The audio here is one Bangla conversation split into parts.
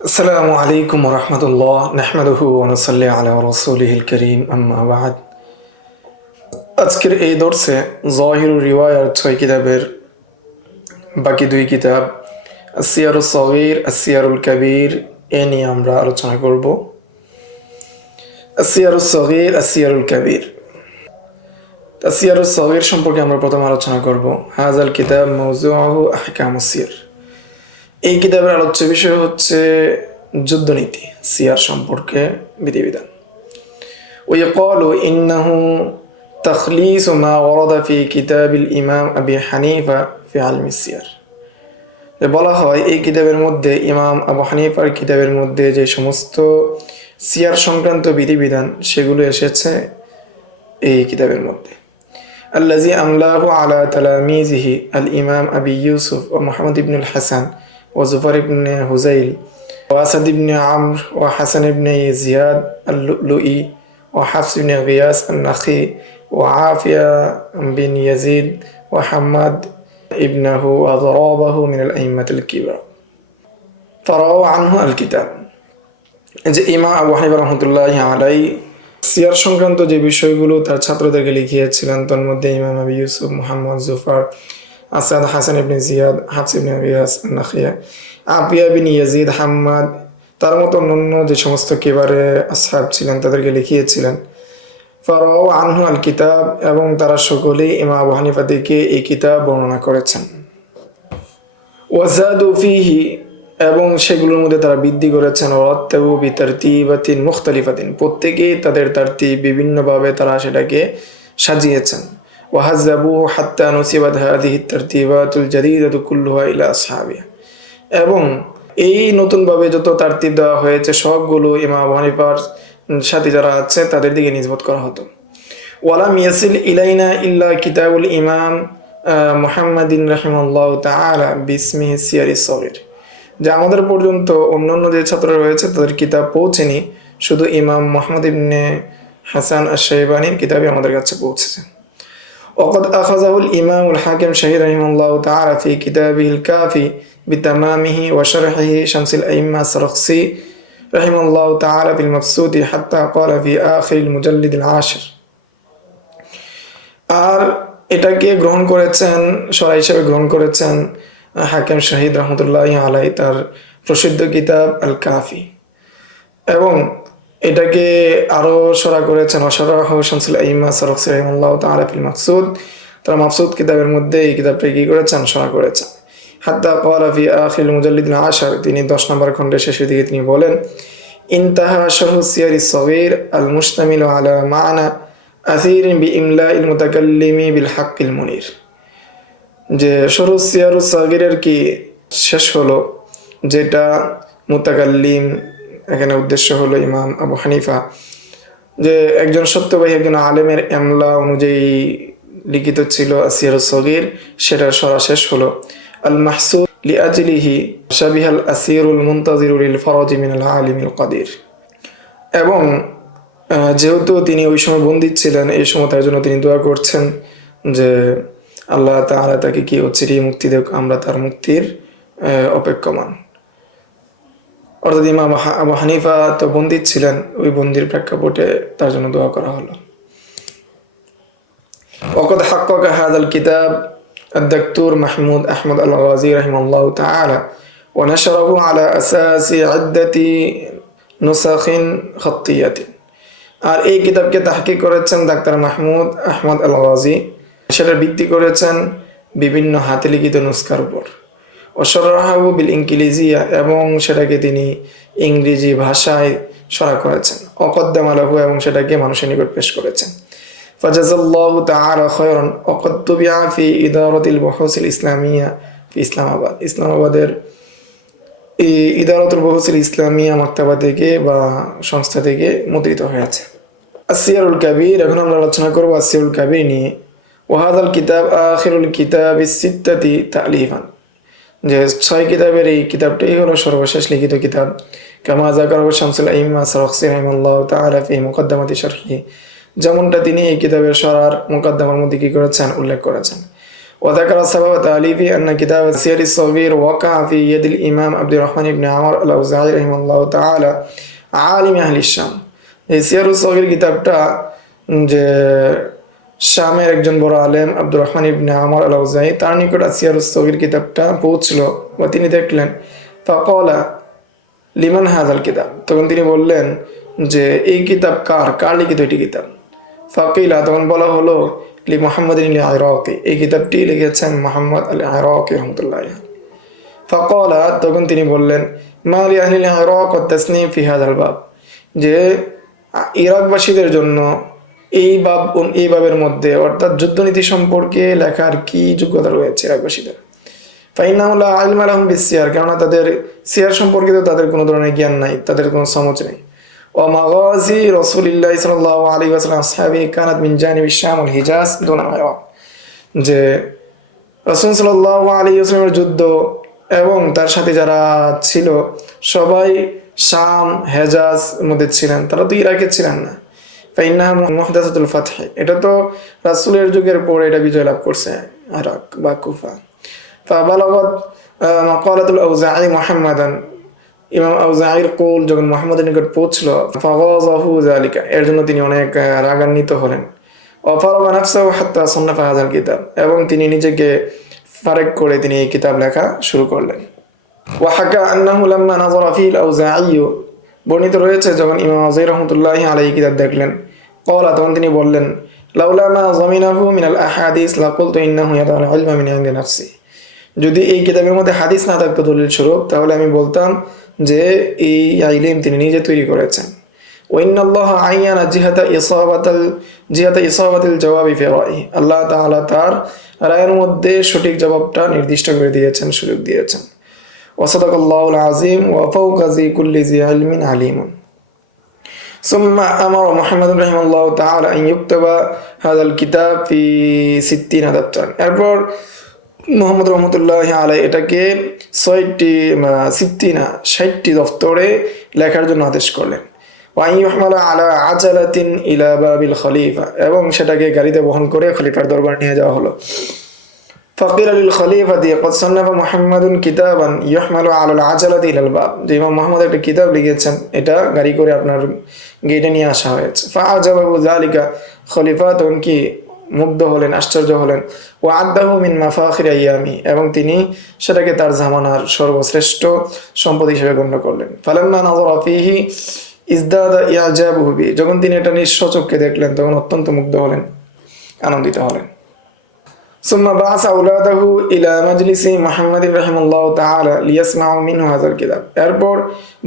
আসসালামু আলাইকুম রহমতুল্লাহ নাহমাদুহু ওয়া নুসাল্লি আলা রাসূলিহিল কারীম আম্মা বা'দ। আজকের এই দর্সে যাহিরুর রিওয়ায়ার 6 কিতাবের বাকি 2 কিতাব আসসিয়ারুস সগীর আসসিয়ারুল কাবীর এ নিয়ে আমরা আলোচনা করব। আসসিয়ারুস সগীর আসসিয়ারুল কাবীর। আসসিয়ারুস সগীর সম্পর্কে আমরা প্রথমে আলোচনা করব। হাযাল কিতাব মাওযুউহু আহকামুস সির। এই কিতাবের আলোচ্য বিষয় হচ্ছে যুদ্ধনীতি, সিয়ার সম্পর্কে বিধিবিধান। ويقال إنه تخليص ما ورد في كتاب الإمام أبي حنيفة في علم السير। বলা হয় এই কিতাবের মধ্যে ইমাম আবু হানিফার কিতাবের মধ্যে যে সমস্ত সিয়ার সংক্রান্ত বিধিবিধান সেগুলো এসেছে এই কিতাবের মধ্যে। الذي أملاه على تلاميذه الإمام أبي يوسف ومحمد بن الحسن وزفر بن هزيل وأسد بن عمرو وحسن بن زياد اللؤلؤي وحفص بن غياث النخعي وعافية بن يزيد وحماد ابنه وضرابه من الأئمة الكبار فروى عنه الكتاب। যে ইমাম আবু হানিফা রাহমাতুল্লাহি আলাইহি সিয়ার সংক্রান্ত যে বিষয়গুলো তার ছাত্রদেরকে লিখিয়েছিলেন তার মধ্যে ইমাম আবু ইউসুফ, মুহাম্মদ, জুফার, আসাদ, হাসান ইবনে জিয়াদ, হাফস ইবনে গিয়াস আন-নাখঈ, আফিয়া বিন ইয়াজিদ, হাম্মাদ, তার মতো অন্যান্য যে সমস্ত কিবারে আসহাব ছিলেন তাদেরকে লিখিয়েছিলেন। ফারাও আনহু আল কিতাব, এবং তারা সকলেই ইমাম আবু হানিফা থেকে এই কিতাব বর্ণনা করেছেন। ওয়াজাদু ফিহি, এবং সেগুলোর মধ্যে তারা বৃদ্ধি করেছেন। ওয়াত্তাবু বিতারতিবাতিন মুখতালিফাতিন, প্রত্যেকেই তাদের তারতিব বিভিন্নভাবে তারা সেটাকে সাজিয়েছেন। ওয়াহাজ্জাবু হাত্তা নুসিবাত হাদিহি তারতিবাতুল জাদীদাতু কুল্লুহা ইলা আসহাবিহা, এবং এই নতুনভাবে যত তারতিব দেওয়া হয়েছে সবগুলো ইমাম আবু হানিফার সাথে যারা আছে তাদের দিকে নিসবত করা হতো। ওয়ালাম ইয়াসিল ইলাইনা ইল্লা কিতাবুল ইমাম মুহাম্মাদিন রাহিমাহুল্লাহু তাআলা বিসমিহি সিয়ারিস সগীর, যে আমাদের পর্যন্ত অন্যান্য যে ছাত্ররা রয়েছে তাদের কিতাব পৌঁছেনি, শুধু ইমাম মুহাম্মদ ইবনে হাসান আশ-শাইবানির কিতাবই আমাদের কাছে পৌঁছেছে। وقد أخذه الإمام الحاكم شهيد رحمه الله تعالى في كتابه الكافي بتمامه وشرحه شمس الأئمة السرخسي رحمه الله تعالى في المبسوط حتى قال في آخر المجلد العاشر। আর এটাকে গ্রহণ করেছেন, সরাই হিসেবে গ্রহণ করেছেন হাকিম শহীদ রহমতুল্লাহি আলাইহি তার প্রসিদ্ধ কিতাব আল কাফি, এবং এটাকে আরো সরা করেছেন ওয়াশরাহু শামসুল আইম্মা সারখসি রাহিমাহুল্লাহু তাআলা ফিল মাকসুদ। তারা মাকসুদ কিতাবের মধ্যে এই কিতাবটা কি করেছেন, সরা করেছেন। হাত্তা ক্বালা ফি আখিল মুজাল্লিদ আল আশার, তিনি 10 নম্বর খণ্ডের শেষের দিকে তিনি বলেন, ইনতাহা শারহু সিয়ারিস সগীর আল মুশতামিল আলা মা'না আসীরিন বিইমলাইল মুতাকাল্লিমি বিল হাক্কিল মুনির, যে শারহু সিয়ারুস সগীরের কি শেষ হলো, যেটা মুতাকাল্লিম, এখানে উদ্দেশ্য হলো ইমাম আবু হানিফা, যে একজন সত্যবাহী একজন আলেমের এমলা অনুযায়ী লিখিত ছিল আসিয়ারুস সগীর, সেটার সরা শেষ হলো। আল মাহসুদ লিআজলিহি শাবিহাল আসিরুল মুনতাজিরু লিল ফরাজি মিনাল আলিমিল কাদির, এবং যেহেতু তিনি ওই সময় বন্দী ছিলেন, এই সময় তার জন্য তিনি দোয়া করছেন যে আল্লাহ তাআলা তাকে কি অচিরেই মুক্তি দেখ, আমরা তার মুক্তির অপেক্ষমান। অর্থাৎ ইমাম আবু হানিফা তো বন্দী ছিলেন, ওই বন্দির প্রেক্ষাপটে তার জন্য দোয়া করা হলো। وقد حقق هذا الكتاب الدكتور محمود أحمد الغازي رحمه الله تعالى ونشره على أساس عدة نسخ خطية। আর এই কিতাবকে তাহকিক করেছেন ডাক্তার মাহমুদ আহমদ আল গাজী, সেটা ভিত্তি করেছেন বিভিন্ন হাতে লিখিত নুসখার উপর। ওয়াশরাহু বিল ইনকিলিজিয়া, এবং সেটাকে তিনি ইংরেজি ভাষায় সরা করেছেন। ওয়াকদ্দামা লাহু, এবং সেটাকে মানুষের নিকট পেশ করেছেন। ফাজাযাল্লাহু তাআলা খায়রান। ওয়াকাদ তুবিআ ফি ইদারাতিল বুহুসিল ইসলামিয়া ফি ইসলামাবাদ, ইসলামাবাদের এই ইদারাতুল বুহুসিল ইসলামিয়া মাকতাবা থেকে বা সংস্থা থেকে মুদ্রিত হয়েছে। আসসিয়ারুল কাবীর, এখন আমরা আলোচনা করব আসসিয়ারুল কাবীর নিয়ে। ওয়াহাদাল কিতাব আখিরুল কিতাবিস সিত্তাতি তা'লিফান, যে 6 কিতাবের এই কিতাবটাই হলো সর্বশেষ লিখিত কিতাব। কামা যাকারাহু শামসুল আইম্মা সারখসি রাহিমাহুল্লাহু তাআলা ফি মুকদ্দামাতি শারহি, যেমনটা তিনি এই কিতাবের সরার মুকদ্দমার মধ্যে কি করেছেন, উল্লেখ করেছেন। وذكر سبب تأليفه أن كتاب السير الصغير وقع في يد الإمام عبد الرحمن بن عمر الأوزاعي رحمه الله تعالى عالم أهل الشام। এই সিয়ারুস সগীর কিতাবটা যে শামের একজন বড় আলেম আব্দুর রহমান ইবনে আমর আল আউজাই তার নিকট সিয়ারুস সগীর কিতাবটা পৌঁছলো বা তিনি দেখলেন। ফাকালা লিমান হাযাল কিতাব, তখন তিনি বললেন যে এই কিতাব কার লিখিত এটি কিতাব? ফাকিলা, তখন বলা হলো লি মুহাম্মদ আল ইরাকি, এই কিতাবটি লিখেছেন মুহাম্মদ আল ইরাকি রাহমাতুল্লাহ আলাইহি। ফাকালা, তখন তিনি বললেন মা লি আহলি আল ইরাক ওয়া তাসনিফ ফি হাযাল বাব, যে ইরাকবাসীদের জন্য এই বাবের মধ্যে অর্থাৎ যুদ্ধনীতি সম্পর্কে লেখার কি যোগ্যতা রয়েছে ইরাকবাসীদের। ফাইন্নাহু লা ইলমা লাহুম বিসসিয়ার, কেননা তাদের সিয়ার সম্পর্কে তো তাদের কোনো ধরনের জ্ঞান নাই, তাদের কোনো সমঝ নেই। ওয়া মাগাজি রাসূলিল্লাহ সাল্লাল্লাহু আলাইহি ওয়াসাল্লাম আসহাবি কানাত মিন জানিবি শাম ওয়াল হিজাজ দুনা ইরাক, যে রাসূল সাল্লাল্লাহু আলাইহি ওয়াসাল্লামের যুদ্ধ এবং তার সাথে যারা ছিল সবাই শাম হেজাজ মধ্যে ছিলেন, তারা তো ইরাকে ছিলেন না। ফাইন্নাহা মুহদাসাতুল ফাতহ, এটা তো রাসূলের যুগের পরে এটা বিজয় লাভ করছে ইরাক বা কুফা। ফাবালাগাত মাকালাতুল আউজাঈ মুহাম্মাদান, ইমাম আউজাঈর কওল যখন মুহাম্মাদের নিকট পৌঁছলো, ফাগাযাহু যালিকা, এর জন্য তিনি অনেক রাগান্বিত হলেন। ওয়া ফারাগা নাফসাহু হাত্তা সান্নাফা হাযাল কিতাব, এবং তিনি নিজেকে ফারেক করে তিনি এই কিতাব লেখা শুরু করলেন। ওয়া হাকা আন্নাহু লাম্মা নাযারা ফিল আউজাঈ, বর্ণিত রয়েছে যখন ইমাম আউজাঈ রাহমাতুল্লাহি আলাইহি কিতাব দেখলেন, ক্বালা, তখন তিনি বললেন লাউলা মা যামিনাহু মিনাল আহাদিস লাকুলতু ইন্নাহু ইয়াদাল ইলমা মিন ইনদি নাফসি, যদি এই কিতাবের মধ্যে হাদিস না থাকতো দলিল স্বরূপ, তাহলে আমি বলতাম যে এই ইলম তিনি নিজে তৈরি করেছেন। ওয়া ইন্নাল্লাহা আয়ানা জিহাতা ইসাবাতিল জওয়াবি ফি রায়ি, আল্লাহ তাআলা তার রায়ের মধ্যে সঠিক জবাবটা নির্দিষ্ট করে দিয়েছেন, সুযোগ দিয়েছেন। ওয়া সাদাকাল্লাহুল আযীম ওয়া ফাওকা জি কুল্লি জি ইলমিন আলীমুন। সুম্মা আমারা মুহাম্মদ রাহিমাহুল্লাহু তাআলা আন ইউকতাবা হাযাল কিতাব ফি 60 দাফতার, এরপর মুহাম্মদ রহমতুল্লাহি আলাইহি এটাকে 60টি দফতরে লেখার জন্য আদেশ করলেন। ওয়া ইউহমালা আলা আজালাতিন ইলা বাবিল খলিফা, এবং সেটাকে গাড়িতে বহন করে খলিফার দরবার নিয়ে যাওয়া হলো। ফাকিল লিল খলিফাতি ক্বাদ সান্নাফা মুহাম্মাদুন কিতাবান ইউহমালু আলা আল আজালাতি ইলাল বাব, যে ইমাম মুহাম্মদ একটা কিতাব লিখেছেন, এটা গাড়ি করে আপনার গেটে নিয়ে আসা হয়েছে। ফাআজাবাহু যালিকা, খলিফা তখন কি মুগ্ধ হলেন, আশ্চর্য হলেন। ও আদাহু মিন মাফাখির আইয়ামি, এবং তিনি সেটাকে তার জামানার সর্বশ্রেষ্ঠ সম্পদ হিসেবে গণ্য করলেন। ফালাম্মা নাযারা ফীহি ইজদাদা ইআজাবুহু বি, যখন তিনি এটা নিঃস্বচক্ষে দেখলেন তখন অত্যন্ত মুগ্ধ হলেন, আনন্দিত হলেন। সুম্মা বাআসা আওলাদাহু ইলা মাজলিসি মুহাম্মাদিন রাহিমাহুল্লাহু তাআলা লিয়াসমাউ মিনহু হাযাল কিতাব, এরপর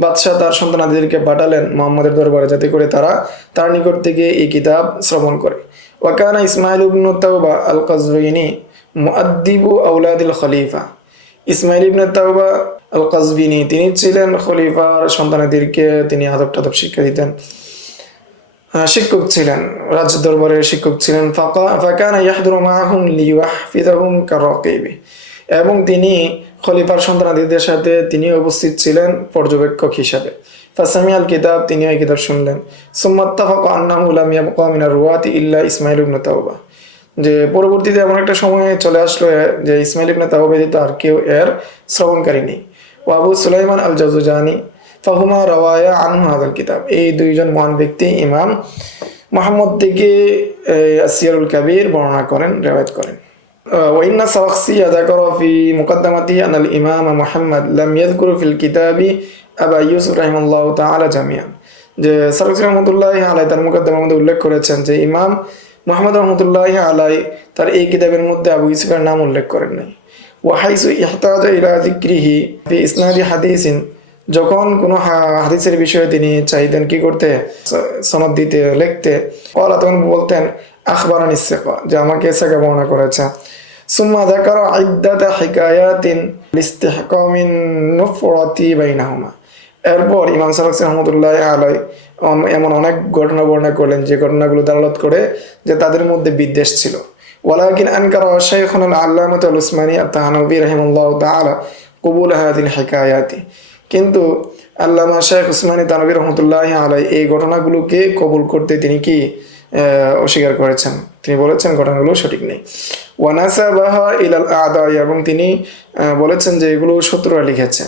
বাদশা তার সন্তানাদিদেরকে পাঠালেন মুহাম্মাদের দরবারে যাতে করে তারা তার নিকট থেকে এই কিতাব শ্রবণ করে। ওয়াকানা ইসমাইল ইবনে তাওবা আল কাজভিনী মুআদ্দিবু আওলাদিল খলিফা, ইসমাইল ইবনে তাওবা আল কাজভিনী তিনি ছিলেন খলিফার সন্তানাদেরকে তিনি আদব টাদব শিক্ষা দিতেন, শিক্ষক ছিলেন, রাজ দরবারের শিক্ষক ছিলেন। ফাকানা ইয়াহদুরু মাআহুম লিইউহফিযাহুম কারাকিবি, এবং তিনি খলিফার সন্তানাদিদের সাথে তিনি উপস্থিত ছিলেন পর্যবেক্ষক হিসাবে। ফাসামিআল কিতাব, তিনি এই কিতাব শুনলেন। সুম্মা ইত্তাফাকা আন্নাহু লাম ইয়াবকা মিনার রুয়াতি ইল্লা ইসমাইল ইবনে তাওবা, যে পরবর্তীতে এমন একটা সময় চলে আসলো যে ইসমাইল ইবনে তাওবা ব্যতীত আর কেউ এর শ্রবণকারী নেই। ওয়া আবু সুলাইমান আল জাওজানি ফাহুমা রাওয়ায়া আনহু হাযাল কিতাব, এই দুইজন মহান ব্যক্তি ইমাম মুহাম্মদ থেকে আসিয়ারুল কাবীর বর্ণনা করেন, রিওয়ায়াত করেন। ওয়া ইন্না সাওয়াখসি যাকারা ফি মুকদ্দামাতিহি আনাল ইমাম মুহাম্মদ লাম ইয়াযকুর ফিল কিতাবি আবা ইউসুফ রাহিমাহুল্লাহু তাআলা জামিআন, যে সারকাসি রাহমাতুল্লাহি আলাইহি তার মুকদ্দমার মধ্যে উল্লেখ করেছেন যে ইমাম মুহাম্মদ রাহমাতুল্লাহি আলাইহি তার এই কিতাবের মধ্যে আবু ইউসুফের নাম উল্লেখ করেন নাই। ওয়া হাইসু ইহতাজা ইলা যিকরিহি ফি ইসনাদি হাদিসিন, যখন কোনো হাদিসের বিষয়ে তিনি চাইতেন কি করতে, সনদ দিতে, লিখতে, ক্বালা তখন বলতেন আখবারানি সিকা, যে আমাকে সিকা বর্ণনা করেছে। সুম্মা যাকারা ইদ্দাতা হিকায়াতিন লিস্তিহকামিন নুফরাতি বাইনাহুমা, এরপর ইমাম সারকাসি রাহমাতুল্লাহি আলাইহি এমন অনেক ঘটনা বর্ণনা করলেন যে ঘটনাগুলো দালালত করে যে তাদের মধ্যে বিদ্বেষ ছিল। ওয়ালাকিন আনকারা শাইখুনা আল আল্লামাতুল আল উসমানী আত-তাহানবী রাহিমাহুল্লাহু তাআলা কবুল হাযিল হিকায়াতি, কিন্তু আল্লামা শাইখ উসমানী তানবী রহমতুল্লাহি আলাইহি এই ঘটনাগুলোকে কবুল করতে তিনি কি অস্বীকার করেছেন, তিনি বলেছেন ঘটনাগুলো সঠিক নেই। ওয়ানাসাবাহা ইলাল আদাই, এবং তিনি বলেছেন যে এগুলো শত্রুরা লিখেছে।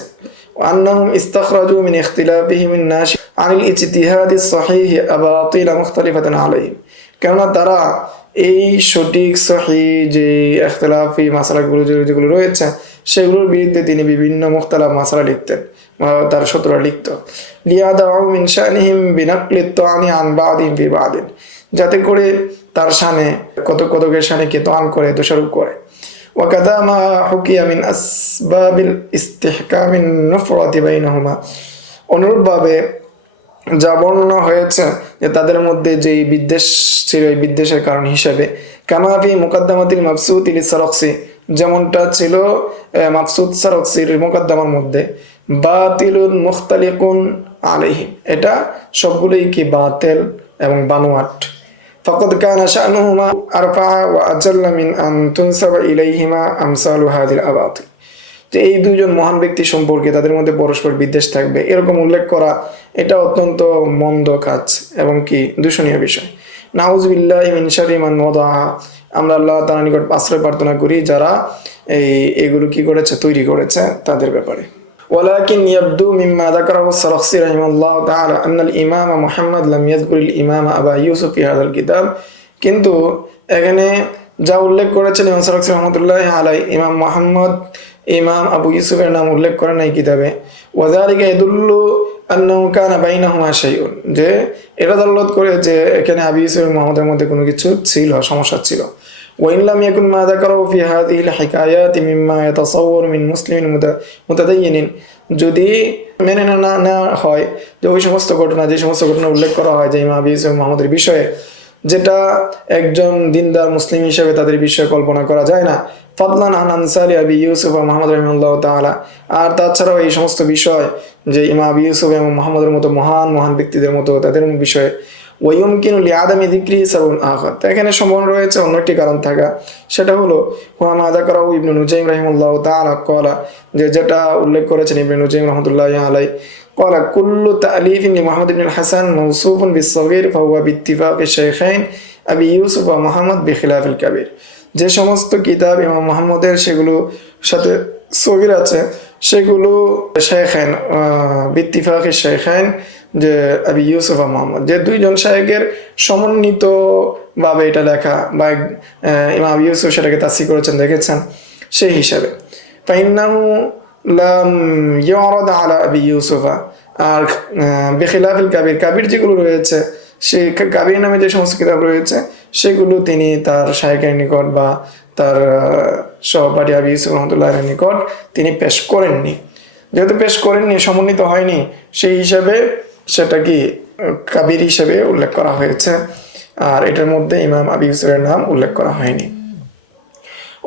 আন্নাহুম ইস্তাখরাজু মিন ইখতিলাফিহিম আন-নাশ আনিল ইজতিহাদি সহিহ আবাতিল মুখতালিফাতান আলাইহিম, কেননা তারা এই সঠিক সহি যে ইখতিলাফি মাসালাগুলো যেগুলো রয়েছে সেগুলোর বিরুদ্ধে তিনি বিভিন্ন মুখতালাফ মাসালা লিখতেন, তার শত্রুরা লিখত। লিয়াদাউ মিন শানিহিম বিনাকলিত তানি আন বাদিন ফি বাদিন, যাতে করে তার শানে কতকের শানেকে তান করে, দোষারোপ করে। ওয়াকাদা মা হুকিয়া মিন আসবাবিল ইস্তিহকামিন নুফরাতি বাইনাহুমা, অনুরূপভাবে যা বর্ণনা হয়েছে যে তাদের মধ্যে যেই বিদ্বেষ ছিল, এই বিদ্বেষের কারণ হিসেবে কামাফি মুকদ্দমাতিল মাবসুতিল সারক্সি, যেমনটা ছিল মাকসুদ সারক্সির মুকদ্দমার মধ্যে, বাতিলুন মুখতালিকুন আলাইহিম, এটা সবগুলোই কি বাতিল এবং বানোয়াট। ফাকাদ কানা শানুহুমা আরফা ওয়া আজাল্লা মিন আন তুনসাবা ইলাইহিমা আমসালু হাদিল আবাতিল, যে এই দুইজন মহান ব্যক্তি সম্পর্কে তাদের মধ্যে পরস্পর বিদ্বেষ থাকবে এরকম উল্লেখ করা এটা অত্যন্ত মন্দ কাজ এবং কি দূষণীয় বিষয়। নাউযুবিল্লাহি মিন শাররি মান ওয়াদাআহা, আমরা আল্লাহ তাআলার নিকট আশ্রয় প্রার্থনা করি যারা এইগুলো কি করেছে, তৈরি করেছে তাদের ব্যাপারে। ولكن يبدو مما ذكره السرخسي رحمه الله تعالى أن الإمام محمد لم يذكر الإمام أبا يوسف في هذا الكتاب, কিন্তু এখানে যা উল্লেখ করেছেন ইমাম সারক্সি রহমতুল্লাহি আলাইহি, ইমাম মুহাম্মদ ইমাম আবু ইউসুফের নাম উল্লেখ করেন এই কিতাবে। ওয়াযালিকা ইয়াদুল্লু আন্নাহু কানা বাইনাহুমা শাইউন, যে এটা দলালত করে যে এখানে আবু ইউসুফ এবং মুহাম্মদের মধ্যে কোনো কিছু ছিল, সমস্যা ছিল। ওয়াইন লাম ইয়াকুন মা যাকারাহু ফি হাযিহিল হিকায়াতি মিম্মা ইয়াতাসাওয়ারু মিন মুসলিমিন মুতাদায়্যিনিন, যদি মেনে না হয় যে ওই সমস্ত ঘটনা, যে সমস্ত ঘটনা উল্লেখ করা হয় যে ইমাম আবু ইউসুফ মুহাম্মদের বিষয়ে, যেটা একজন দিনদার মুসলিম হিসেবে তাদের বিষয়ে কল্পনা করা যায় না। ফাদলান আন আনসারি আবি ইউসুফ ওয়া মুহাম্মদ রাহিমাহুল্লাহ তাআলা, আর তাছাড়াও এই সমস্ত বিষয় যে ইমাম আবি ইউসুফ এবং মুহাম্মদের মতো মহান ব্যক্তিদের মতো তাদের বিষয়ে, ওয়ায়ুমকিনু লিআদামি যিকরিহি সাবুন আখার, তো এখানে সম্ভাবনা রয়েছে অন্য একটি কারণ থাকা, সেটা হলো হুয়া মা যাকারাহু ইবনু নুজাইম রাহিমাহুল্লাহ তাআলা ক্বালা, যেটা উল্লেখ করেছেন ইবনু নুজাইম রাহমাতুল্লাহি আলাইহি, ক্বালা কুল্লু তা'লিফিন লিমুহাম্মদ ইবনুল হাসান মাওসুফুন বিস-সগীর ফাহুয়া বিইত্তিফাকি শাইখাইন আবি ইউসুফ ওয়া মুহাম্মদ বিখিলাফিল কাবীর, যে সমস্ত কিতাব ইমাম মুহাম্মদের সেগুলো সাথে সগীর আছে সেগুলো শাইখাইন বিইত্তিফাকি শাইখাইন, যে আবি ইউসুফ আর মুহাম্মদ, যে দুইজন শায়েখের সমন্বিত ভাবে এটা লেখা, বা ইমাম আবি ইউসুফ সেটাকে তাসসিহ করেছেন, দেখেছেন সেই হিসাবে। ফাইন্নাহু লাম ইউরাদ আলা আবি ইউসুফা, আর বিখিলাফিল কাবির, কাবির যেগুলো রয়েছে সেই কাবির নামে যে সমস্ত কিতাব রয়েছে সেগুলো তিনি তার শায়েখের নিকট বা তার সহপাঠী আবি ইউসুফ রহমতুল্লাহের নিকট তিনি পেশ করেননি। যেহেতু পেশ করেননি, সমন্বিত হয়নি, সেই হিসাবে সেটা কি কাবির হিসেবে উল্লেখ করা হয়েছে, আর এটার মধ্যে ইমাম আবি ইউসুফের নাম উল্লেখ করা হয়নি।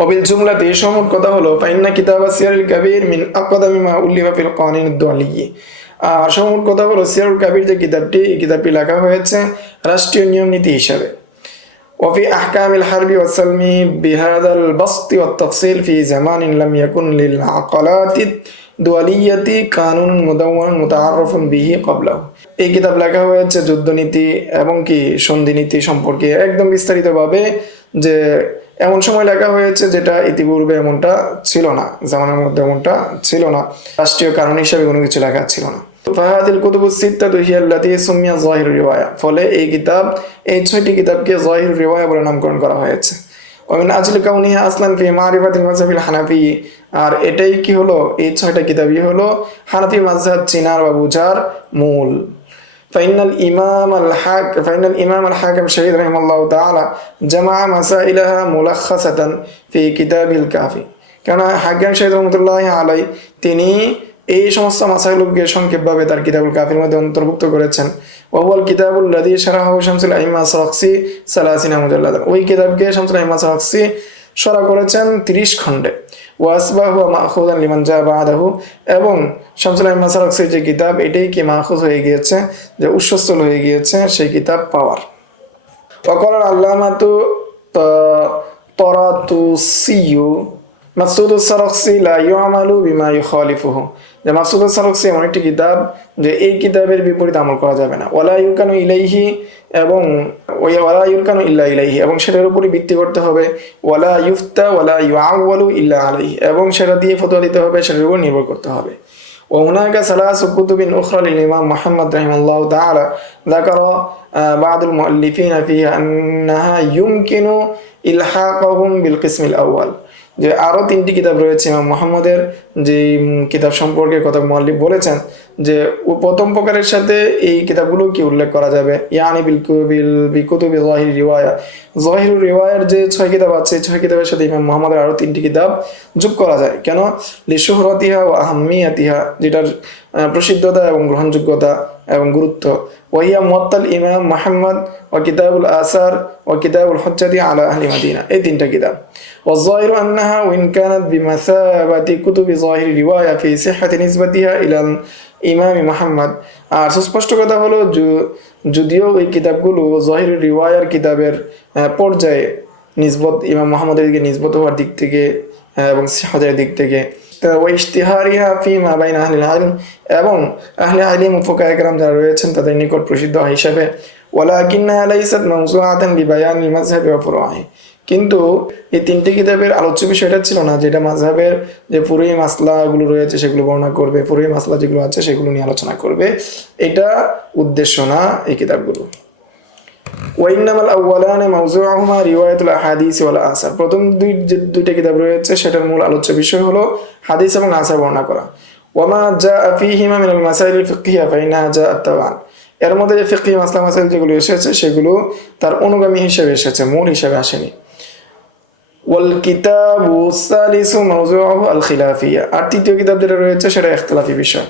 ওবিল জুমলাতে সমুট কথা হলো ফাইন্না কিতাব সিয়ারুল কাবির মিন আকদামি মা উল্লিফা ফিল কাওয়ানিন আদ-দুআলিয়্যি, আর সমুট কথা হলো সিয়ারুল কাবির যে কিতাবটি, এই কিতাবটি লেখা হয়েছে রাষ্ট্রীয় নিয়ম নীতি হিসাবে। وفي أحكام الحرب والسلم بهذا البسط والتفصيل في زمان لم يكن للعقلات الدولية قانون مدون متعارف به قبله, এই কিতাব লেখা হয়েছে যুদ্ধনীতি এবং কি সন্ধিনীতি সম্পর্কে একদম বিস্তারিতভাবে, যে এমন সময় লেখা হয়েছে যেটা ইতিপূর্বে এমনটা ছিল না, জামানার মধ্যে এমনটা ছিল না, রাষ্ট্রীয় কারণ হিসেবে কোনো কিছু লেখা ছিল না। ফাহাদিল কুতুবুস সিত্তাতু হিয়া আল্লাতী সুমিয়া যাহিরুর রিওয়ায়া, ফলে এই কিতাব, এই 6টি কিতাবকে যাহিরুর রিওয়ায়া বলে নামকরণ করা হয়েছে। ওয়া মিন আজলি কাউনিহা আসলান ফি মারিফাতিল মাযহাবিল হানাফি, আর এটাই কি হলো, এই 6টা কিতাবই হলো হানাফি মাযহাব চিনার বা বুঝার মূল। ফাইনাল ইমাম আল হাকিম শহীদ রাহিমাহুল্লাহ তাআলা জামা মাসাইলাহা মুলাখাসাতান ফি কিতাবিল কাফি, কেন হাকিম শহীদ রাহমাতুল্লাহি আলাইহি তিনি এই সমস্ত মাসাইলকে সংক্ষেপভাবে তার কিতাবুল কাফির মধ্যে অন্তর্ভুক্ত করেছেন। ওয়াল কিতাবুল লাযী শারাহাহু শামসুল আইম্মা সারক্সি 30 মুজাল্লাদান, ওই কিতাবকে শামসুল আইম্মা সারক্সি শরহ করেছেন 30 খণ্ডে। ওয়াসবাহু মাখুযান লিমান জা বা'দাহু, এবং শামসুল আইম্মা সারক্সির যে কিতাব এটাই কি মাখুজ হয়ে গিয়েছে, যে উৎসস্থল হয়ে গিয়েছে সেই কিতাব পাওয়ার। ওয়াকাল আল্লামাতু তারাতুসি মাকসুদুস সারক্সি লা ইউমালু বিমা ইউখালিফুহু, যে মাসুদুস সালুকসি এমন একটি কিতাব যে এই কিতাবের বিপরীত আমল করা যাবে না, ওয়ালা ইউরকানু ইলাইহি এবং ওয়ালা ইউরকানু ইল্লা ইলাইহি, এবং সেটার উপরই ভিত্তি করতে হবে, ওয়ালা ইউফতা ওয়ালা ইউআওয়ালু ইল্লা আলাইহি, এবং সেটা দিয়ে ফতোয়া দিতে হবে, সেটার উপর নির্ভর করতে হবে। وهناك ثلاث كتب أخرى للإمام محمد رحمه الله تعالى ذكر بعض المؤلفين فيها أنها يمكن إلحاقهم بالقسم الأول, যে আরও 3টি কিতাব রয়েছে ইমাম মুহাম্মদের যে কিতাব সম্পর্কে কথা মুআল্লিফ বলেছেন যে প্রথম প্রকারের সাথে এই কিতাবগুলো কি উল্লেখ করা যাবে, ইয়ানি বিকুতুবি যাহির রিওয়ায়া, যাহিরুর রিওয়ায়ার যে 6 কিতাব আছে 6 কিতাবের সাথে ইমাম মুহাম্মদের আরও 3টি কিতাব যোগ করা যায়। কেন? লিশুহরাতিহা ওয়া আহাম্মিয়াতিহা, যেটার প্রসিদ্ধতা এবং গ্রহণযোগ্যতা এবং গুরুত্ব। ওয়াহিয়া মুওয়াত্তাল ইমাম মুহাম্মদ ওয়া কিতাবুল আসার ওয়া কিতাবুল হুজ্জাতি আলা আহলি মাদিনা, এই 3টা কিতাব। والظاهر أنها وإن كانت بمثابة كتب ظاهر رواية في صحة نسبتها إلى الإمام محمد, আর সুস্পষ্ট কথা হলো যদিও এই কিতাবগুলো জাহির রিওয়ায়ার কিতাবের পর্যায়ে নিসবত ইমাম মুহাম্মদের দিকে নিসবত হওয়ার দিক থেকে এবং সিহাতের দিক থেকে, ওয়া ইশতিহারিহা ফিমা বাইনা আহলিল ইলম, এবং আহলে ইলম ও ফুকাহায়ে কেরাম যারা রয়েছেন তাদের নিকট প্রসিদ্ধ হিসাবে, ওয়ালাকিন্নাহা লাইসাত মাওযুআতান লিবায়ানিল মাযহাবি ওয়া ফুরুহি, কিন্তু এই 3টি কিতাবের আলোচ্য বিষয়টা ছিল না যেটা মাযহাবের যে ফুরুই মাসলাগুলো রয়েছে সেগুলো বর্ণনা করবে, ফুরুই মাসলা যেগুলো আছে সেগুলো নিয়ে আলোচনা করবে, এটা উদ্দেশ্য না এই কিতাবগুলো। ওয়াইন্নামাল আউওয়ালানি মাওযুউহুমা রিওয়ায়াতুল আহাদিস ওয়াল আসার, প্রথম দুইটা কিতাব রয়েছে সেটার মূল আলোচ্য বিষয় হলো হাদিস এবং আসার বর্ণনা করা। ওয়ামা জাআ ফীহিমা মিনাল মাসাইলিল ফিকহিয়া ফাইন্নাহা জাআত তাওয়ান, এর মধ্যে যে ফিকহি মাসলা মাসাইল যেগুলো এসেছে সেগুলো তার অনুগামী হিসেবে এসেছে, মূল হিসেবে আসেনি। ওয়াল কিতাবু সালিসু মাওযুউহু আল খিলাফিয়া, আর তৃতীয় কিতাব যেটা রয়েছে সেটা ইখতিলাফি বিষয়।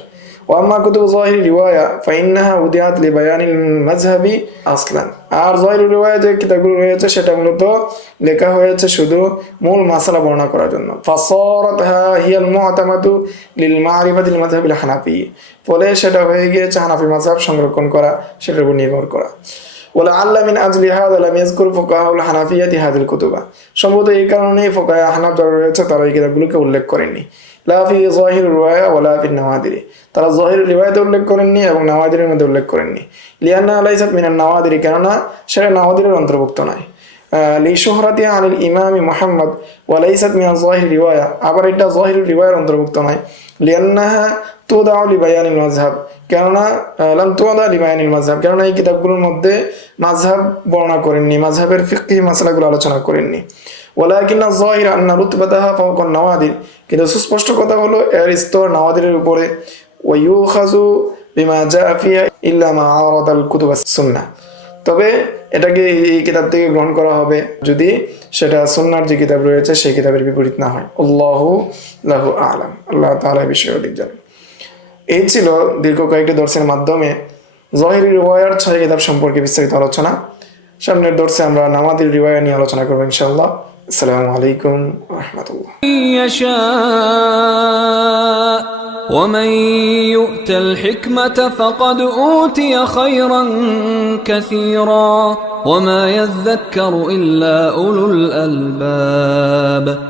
ওয়া আম্মা কুতুবু যাহির রিওয়ায়া ফাইন্নাহা উদিয়াত লিবায়ানিল মাযহাবি আসলান, আর যাহির রিওয়ায়া যে কিতাবগুলো রয়েছে সেটা মূলত লেখা হয়েছে শুধু মূল মাসালা বর্ণনা করার জন্য। ফাসারাত হিয়াল মু'তামাদু লিল মা'রিফাতিল মাযহাবিল হানাফি, ফলে সেটা হয়ে গিয়েছে হানাফি মাযহাব সংরক্ষণ করা, সেটার উপর নির্ভর করা। ওয়ালাআল্লা মিন আজলি হাযা লাম ইয়াযকুর ফুকাহাউল হানাফিয়াতি হাযিল কুতুবা, সম্ভবত এই কারণেই ফুকাহা হানাফ যারা রয়েছে তারা এই কিতাবগুলোকে উল্লেখ করেননি। লা ফি যাহির রিওয়ায়া ওয়ালা ফি নাওয়াদিরি, তারা যাহির রিওয়ায়াতে উল্লেখ করেননি এবং নাওয়াদিরের মধ্যে উল্লেখ করেননি। লিআন্না লাইসাত মিনান নাওয়াদিরি, কেননা সেটা নাওয়াদিরের অন্তর্ভুক্ত নয়। লিশুহরাতিহা আনিল ইমামি মুহাম্মদ ওয়া লাইসাত মিনাল যাহির রিওয়ায়া, আবার এটা যাহির রিওয়ায়ার অন্তর্ভুক্ত নয়। লিআন্নাহা তুদাউ লিবায়ানিল মাযহাব, কেননা লাম তুদা লিবায়ানিল মাযহাব, কেননা এই কিতাবগুলোর মধ্যে মাযহাব বর্ণনা করেননি, মাযহাবের ফিকহি মাসলাগুলো আলোচনা করেননি। ওয়ালাকিন্না যাহির আন্না রুতবাতাহা ফাওকা নাওয়াদির, কিন্তু সুস্পষ্ট কথা হলো এর স্তর নাওয়াদিরের উপরে। ওয়া ইউখাযু বিমা জাআ ফিহা ইল্লা মা আরাদাল কুতুব সুন্নাহ, তবে এটাকে এই কিতাব থেকে গ্রহণ করা হবে যদি সেটা সুন্নাহর যে কিতাব রয়েছে সেই কিতাবের বিপরীত না হয়। আল্লাহু লাহু আ'লাম, আল্লাহ তাআলা বিষয়ে অধিক জানেন। এই ছিল দীর্ঘ কয়েকটি দর্শের মাধ্যমে যাহির রিওয়ায়ার 6 কিতাব সম্পর্কে বিস্তারিত আলোচনা। সামনের দর্শে আমরা নাওয়াদির রিওয়ায়া নিয়ে আলোচনা করব ইনশাআল্লাহ। আসসালামু আলাইকুম ওয়া রাহমাতুল্লাহ। ومن يؤت الحكمة فقد أوتي خيرا كثيرا وما يذكر إلا أولو الألباب.